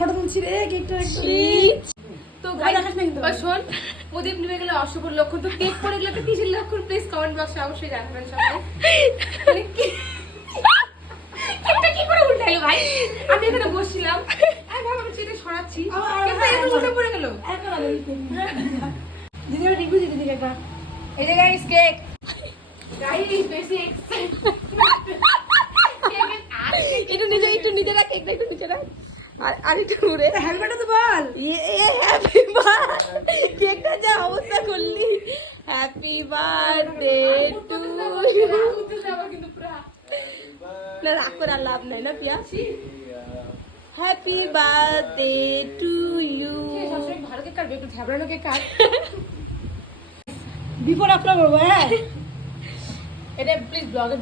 Photo তুলছি রে কেকটা তো শোন, প্রদীপ নিভে গেলে অশুভ লক্ষণ, তো কেক পড়ে গেলে তো কিসের লক্ষণ? প্লিজ কমেন্ট বক্সে অবশ্যই জানাবেন সবাই। কেকটা কি করে উল্টাইলো ভাই? আমি এখানে বসছিলাম, আমি ভাবলাম চেটে সরাচ্ছি, কেকটা এমন উল্টে পড়ে গেল। দিদি রিভিউ দিতে দিকে একটা এই যে গাইস কেক, গাইস বেশি এক্সাইট, একটু নিচে রাখ, একটু নিচে রাখ, আর একটু ঘুরে। হ্যাপি বার্থডে তো বল। হ্যাপি বার্থডে, কেকটা যা অবস্থা করলি। Happy birthday to you. কিন্তু পুরা না রাগ করে আর লাভ নাই না পিয়া। Happy birthday to you. সবসময় ভালো কেক কাটবে, একটু ঝাবড়ানো কেক কাট। বিফোর আফটার করবো। হ্যাঁ এটা প্লিজ ব্লগে